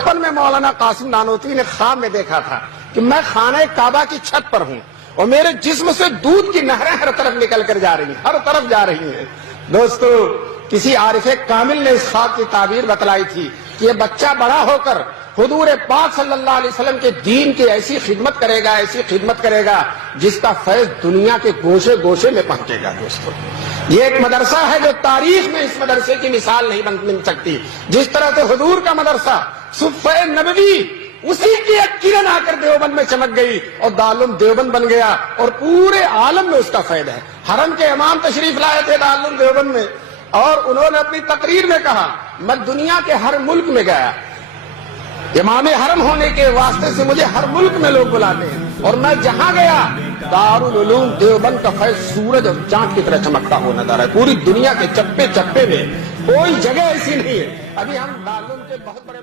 بچپن میں مولانا قاسم نانوتوی نے خواب میں دیکھا تھا کہ میں خانہ کعبہ کی چھت پر ہوں اور میرے جسم سے دودھ کی نہریں ہر طرف نکل کر جا رہی ہیں، ہر طرف جا رہی ہیں۔ دوستو، کسی عارف کامل نے اس خواب کی تعبیر بتلائی تھی کہ یہ بچہ بڑا ہو کر حضور پاک صلی اللہ علیہ وسلم کے دین کی ایسی خدمت کرے گا، ایسی خدمت کرے گا جس کا فیض دنیا کے گوشے گوشے میں پہنچے گا۔ دوستو، یہ ایک مدرسہ ہے جو تاریخ میں اس مدرسے کی مثال نہیں بن سکتی۔ جس طرح سے حضور کا مدرسہ صفہ نبوی اسی کی ایک کرن آ کر دیوبند میں چمک گئی اور دارالعلوم دیوبند بن گیا اور پورے عالم میں اس کا فائدہ ہے۔ حرم کے امام تشریف لائے تھے دارالعلوم دیوبند میں اور انہوں نے اپنی تقریر میں کہا، میں دنیا کے ہر ملک میں گیا، امام حرم ہونے کے واسطے سے مجھے ہر ملک میں لوگ بلاتے ہیں، اور میں جہاں گیا دارالعلوم دیوبند کا فیض سورج اور چاند کی طرح چمکتا ہوا نظر آیا۔ پوری دنیا کے چپے چپے میں کوئی جگہ ایسی نہیں ہے۔ ابھی ہم دارالعلوم کے بہت بڑے